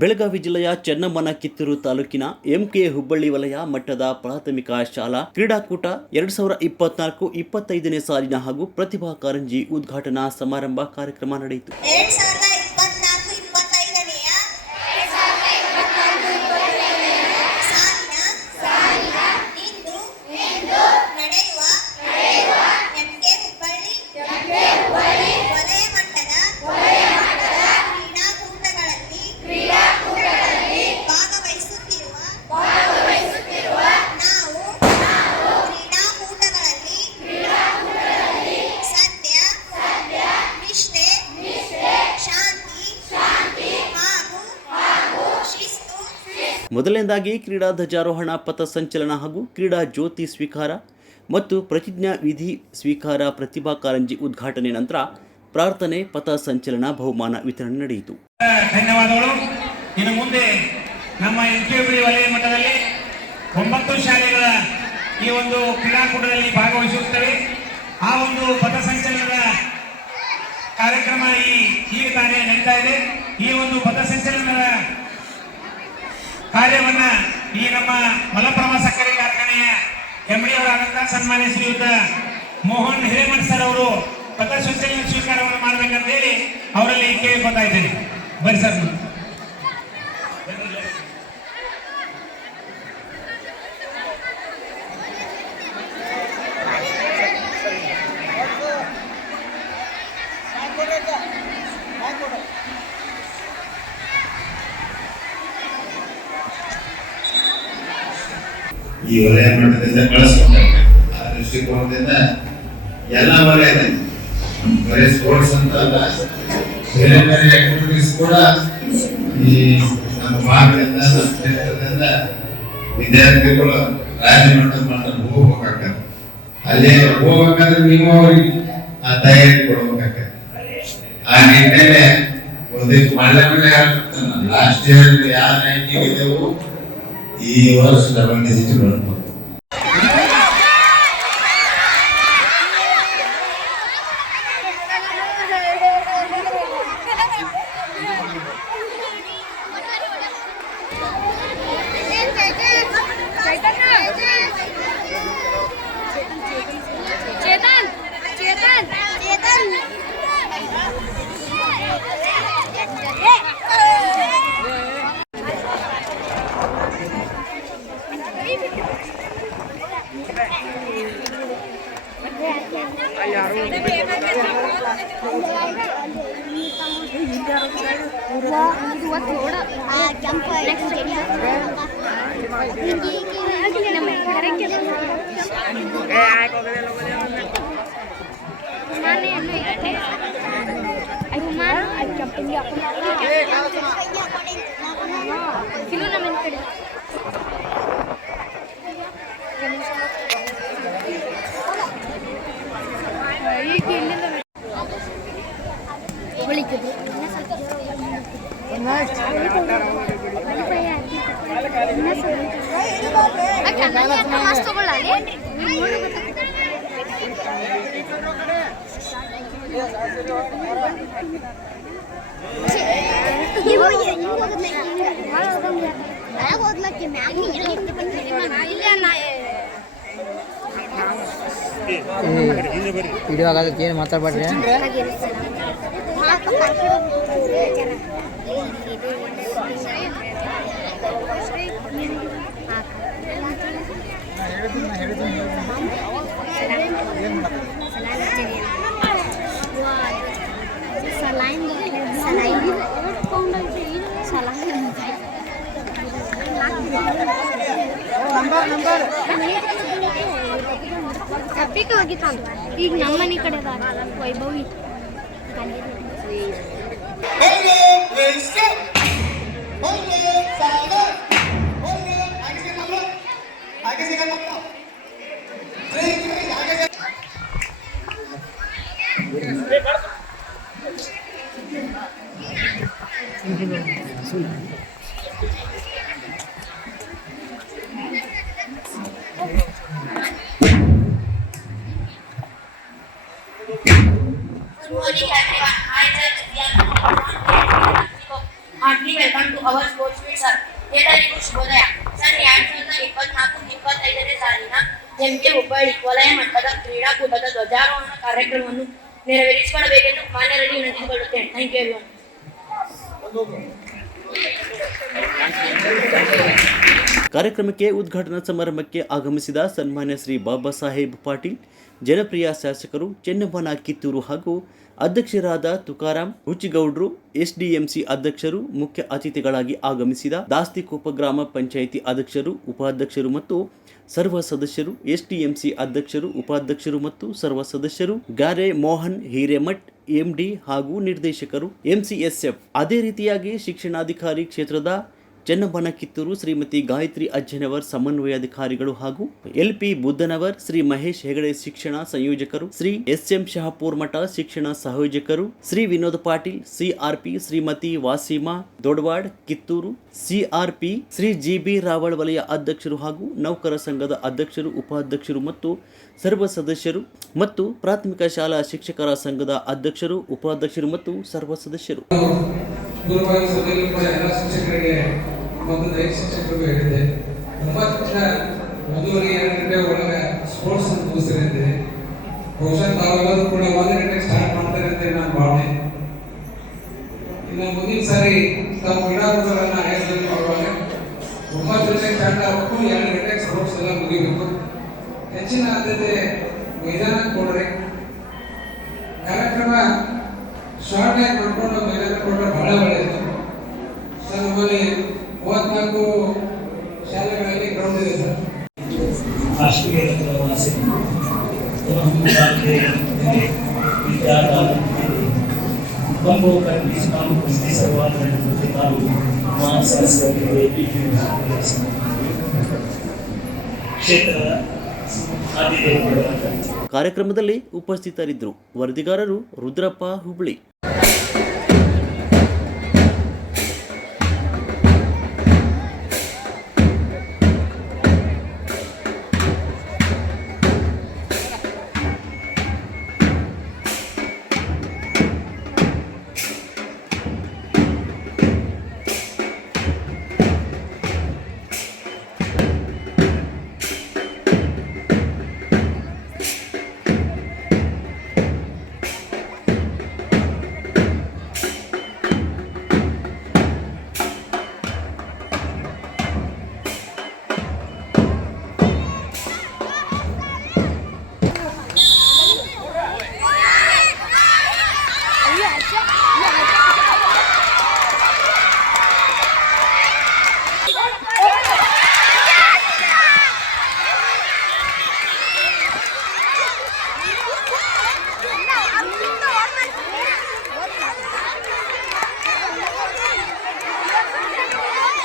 ಬೆಳಗಾವಿ ಜಿಲ್ಲೆಯ ಚೆನ್ನಮ್ಮನ ಕಿತ್ತೂರು ತಾಲೂಕಿನ ಎಂಕೆ ಹುಬ್ಬಳ್ಳಿ ವಲಯ ಮಟ್ಟದ ಪ್ರಾಥಮಿಕ ಶಾಲಾ ಕ್ರೀಡಾಕೂಟ 2024-25ನೇ ಸಾಲಿನ ಹಾಗೂ ಪ್ರತಿಭಾ ಕಾರಂಜಿ ಉದ್ಘಾಟನಾ ಸಮಾರಂಭ ಕಾರ್ಯಕ್ರಮ ನಡೆಯಿತು. ಮೊದಲನೇದಾಗಿ ಕ್ರೀಡಾ ಧ್ವಜಾರೋಹಣ, ಪಥಸಂಚಲನ ಹಾಗೂ ಕ್ರೀಡಾ ಜ್ಯೋತಿ ಸ್ವೀಕಾರ ಮತ್ತು ಪ್ರತಿಜ್ಞಾ ವಿಧಿ ಸ್ವೀಕಾರ, ಪ್ರತಿಭಾ ಕಾರಂಜಿ ಉದ್ಘಾಟನೆ ನಂತರ ಪ್ರಾರ್ಥನೆ, ಪಥಸಂಚಲನ, ಬಹುಮಾನ ವಿತರಣೆ ನಡೆಯಿತು. ಧನ್ಯವಾದಗಳು. ಇನ್ನು ಮುಂದೆ ನಮ್ಮ ಎಂಕೆ ಹುಬ್ಬಳ್ಳಿ ವಲಯ ಮಟ್ಟದಲ್ಲಿ 9 ಶಾಲೆಗಳ ಈ ಒಂದು ಕ್ರೀಡಾಕೂಟದಲ್ಲಿ ಭಾಗವಹಿಸುತ್ತವೆ. ಆ ಒಂದು ಪಥಸಂಚಲನದ ಕಾರ್ಯಕ್ರಮ ಈಗ ತಾನೇ ನಡೀತಾ ಇದೆ. ಈ ಒಂದು ಪಥಸಂಚಲನದ ಕಾರ್ಯವನ್ನ ಈ ನಮ್ಮ ಮಲಪ್ರಭಾ ಸಕ್ಕರೆ ಕಾರ್ಖಾನೆಯ ಎಂಡಿ ಅವರಾದಂತಹ ಸನ್ಮಾನ್ಯ ಶ್ರೀಯುತ ಮೋಹನ್ ಹಿರೇಮಠ್ ಸರ್ ಅವರು ಪಥಸಂಚಲನ ಸ್ವೀಕಾರವನ್ನು ಮಾಡಬೇಕಂತ ಹೇಳಿ ಅವರಲ್ಲಿ ಕೇಳಿಕೊಳ್ತಾ ಇದ್ದೇನೆ. ಬನ್ನಿ ಸರ್. ಈ ವಲಯ ಮಟ್ಟದಿಂದ ಕಳಿಸ್ಕೊಳ್ಬೇಕು. ಆ ದೃಷ್ಟಿಕೋನದಿಂದ ಎಲ್ಲ ವಲಯದಲ್ಲಿ ಬರೀ ಸ್ಪೋರ್ಟ್ಸ್ ಅಂತ ಅಲ್ಲ, ಬೇರೆ ಬೇರೆ ಆಕ್ಟಿವಿಟೀಸ್ ಕೂಡ ಈ ನಮ್ಮ ಭಾಗದಿಂದ, ನಮ್ಮ ಕ್ಷೇತ್ರದಿಂದ ವಿದ್ಯಾರ್ಥಿಗಳು ರಾಜ್ಯ ಮಟ್ಟದ ಹೋಗ್ಬೇಕಾಗ್ತದೆ. ಅಲ್ಲಿ ಹೋಗ್ಬೇಕಾದ್ರೆ ನೀವು ಅವ್ರಿಗೆ ಆ ತಯಾರಿ ಕೊಡ್ಬೇಕಾಗ್ತದೆ. ಆ ನಿಟ್ಟಿನಲ್ಲಿ ಒಂದಿಷ್ಟು ಮಳೆ ಲಾಸ್ಟ್ ಇಯರ್ ಯಾವ ರ್ಯಾಂಕಿಂಗ್ ಇದ್ದೆವು ಈ ವರ್ಷ ಡಬಲ್ ಡಿಜಿಟ್ ಬರ್ಬೋದು. ವಿಡಿಯೋ ಆಗೋದಕ್ಕೆ ಏನು ಮಾತಾಡ್ಬೇಡ್ರಿ. ಈಗ ನಮ್ಮ ಮನೆ ಕಡೆ Vaibhavi Heartily welcome to our ಶುಭೋದಯ. ಸನ್ 2024-25ನೇ ಸಾಲಿನ ಎಂಕೆ ಹುಬ್ಬಳ್ಳಿ ವಲಯ ಮಟ್ಟದ ಕ್ರೀಡಾಕೂಟದ ಧ್ವಜಾರೋಹಣ ಕಾರ್ಯಕ್ರಮವನ್ನು ನೆರವೇರಿಸಿಕೊಳ್ಳಬೇಕೆಂದು ಮಾನ್ಯರಲ್ಲಿ ವಿನಂತಿಸಿಕೊಳ್ಳುತ್ತೇನೆ. Thank you everyone. ಕಾರ್ಯಕ್ರಮಕ್ಕೆ ಉದ್ಘಾಟನಾ ಸಮಾರಂಭಕ್ಕೆ ಆಗಮಿಸಿದ ಸನ್ಮಾನ್ಯ ಶ್ರೀ ಬಾಬಾ ಸಾಹೇಬ್ ಪಾಟೀಲ್, ಜನಪ್ರಿಯ ಶಾಸಕರು ಚೆನ್ನಮ್ಮನ ಕಿತ್ತೂರು ಹಾಗೂ ಅಧ್ಯಕ್ಷರಾದ ತುಕಾರಾಂ ಹುಚ್ಚಿಗೌಡ್ರು, ಎಸ್ಡಿಎಂಸಿ ಅಧ್ಯಕ್ಷರು, ಮುಖ್ಯ ಅತಿಥಿಗಳಾಗಿ ಆಗಮಿಸಿದ ದಾಸ್ತಿಕೊಪ್ಪ ಗ್ರಾಮ ಪಂಚಾಯಿತಿ ಅಧ್ಯಕ್ಷರು, ಉಪಾಧ್ಯಕ್ಷರು ಮತ್ತು ಸರ್ವ ಸದಸ್ಯರು, ಎಸ್ಡಿಎಂಸಿ ಅಧ್ಯಕ್ಷರು, ಉಪಾಧ್ಯಕ್ಷರು ಮತ್ತು ಸರ್ವ ಸದಸ್ಯರು, ಗಾರೆ ಮೋಹನ್ ಹಿರೇಮಠ್ ಎಂಡಿ ಹಾಗೂ ನಿರ್ದೇಶಕರು, ಎಂಸಿಎಸ್ಎಫ್. ಅದೇ ರೀತಿಯಾಗಿ ಶಿಕ್ಷಣಾಧಿಕಾರಿ ಕ್ಷೇತ್ರದ ಚೆನ್ನಮ್ಮನ ಕಿತ್ತೂರು ಶ್ರೀಮತಿ ಗಾಯತ್ರಿ ಅಜ್ಜನವರ್ ಸಮನ್ವಯಾಧಿಕಾರಿಗಳು ಹಾಗೂ ಎಲ್ಪಿ ಬುದ್ದನವರ್, ಶ್ರೀ ಮಹೇಶ್ ಹೆಗಡೆ ಶಿಕ್ಷಣ ಸಂಯೋಜಕರು, ಶ್ರೀ ಎಸ್ಎಂ ಶಹಾಪುರ್ ಮಠ ಶಿಕ್ಷಣ ಸಂಯೋಜಕರು, Shri Vinod Patil CRP, Shrimati Waseema Dodwad Kittur CRP, Shri G B Raval ವಲಯ ಅಧ್ಯಕ್ಷರು ಹಾಗೂ ನೌಕರ ಸಂಘದ ಅಧ್ಯಕ್ಷರು, ಉಪಾಧ್ಯಕ್ಷರು ಮತ್ತು ಸರ್ವ ಸದಸ್ಯರು ಮತ್ತು ಪ್ರಾಥಮಿಕ ಶಾಲಾ ಶಿಕ್ಷಕರ ಸಂಘದ ಅಧ್ಯಕ್ಷರು, ಉಪಾಧ್ಯಕ್ಷರು ಮತ್ತು ಸರ್ವ ಸದಸ್ಯರು. ದೂರವಾಗಿ ಸಭೆಯಲ್ಲಿ ಕೂಡ ಎಲ್ಲ ಶಿಕ್ಷಕರಿಗೆ ಮತ್ತು ದೈಹಿಕ ಶಿಕ್ಷಕರಿಗೂ ಹೇಳಿದ್ದೆ. 1:30 ಗಂಟೆ ಒಳಗೆ ಸ್ಪೋರ್ಟ್ಸ್ ಅಂತ ಮುಗಿಸಿರಂತೆ. ಬಹುಶಃ ತಾವೆಲ್ಲರೂ ಕೂಡ 1 ಗಂಟೆಗೆ ಸ್ಟಾರ್ಟ್ ಮಾಡ್ತಾರೆ ಅಂತ ನಾನು ಭಾವನೆ. ಇನ್ನು ಮುಂದಿನ ಸಾರಿ ತಾವು ಕ್ರೀಡಾಕೂಟಗಳನ್ನು ಆಯೋಜನೆ ಮಾಡುವಾಗ 9 ಗಂಟೆಗೆ ಸ್ಟಾರ್ಟ್ ಆಗಬೇಕು, 2 ಗಂಟೆಗೆ ಸ್ಪೋರ್ಟ್ಸ್ ಎಲ್ಲ ಮುಗಿಬೇಕು. ಹೆಚ್ಚಿನ ಆದ್ಯತೆ ಮೈದಾನಕ್ಕೆ ಕೊಡ್ರಿ. ಕಾರ್ಯಕ್ರಮ ಶಾರ್ಟ್ ಆಗಿ ಮಾಡ್ಕೊಂಡು ಮೈದಾನ ಕೊಟ್ಟರೆ ಬಹಳ ಒಳ್ಳೆಯದು. ಸರ್, ನಮ್ಮಲ್ಲಿ 34 ಶಾಲೆಗಳಲ್ಲಿ ಗ್ರೌಂಡ್ ಇದೆ ಸರ್. ರಾಷ್ಟ್ರೀಯ ಪ್ರವಾಸಿ ಕ್ಷೇತ್ರದ ಕಾರ್ಯಕ್ರಮದಲ್ಲಿ ಉಪಸ್ಥಿತರಿದ್ದರು. ವರದಿಗಾರರು ರುದ್ರಪ್ಪ ಹುಬ್ಳಿ.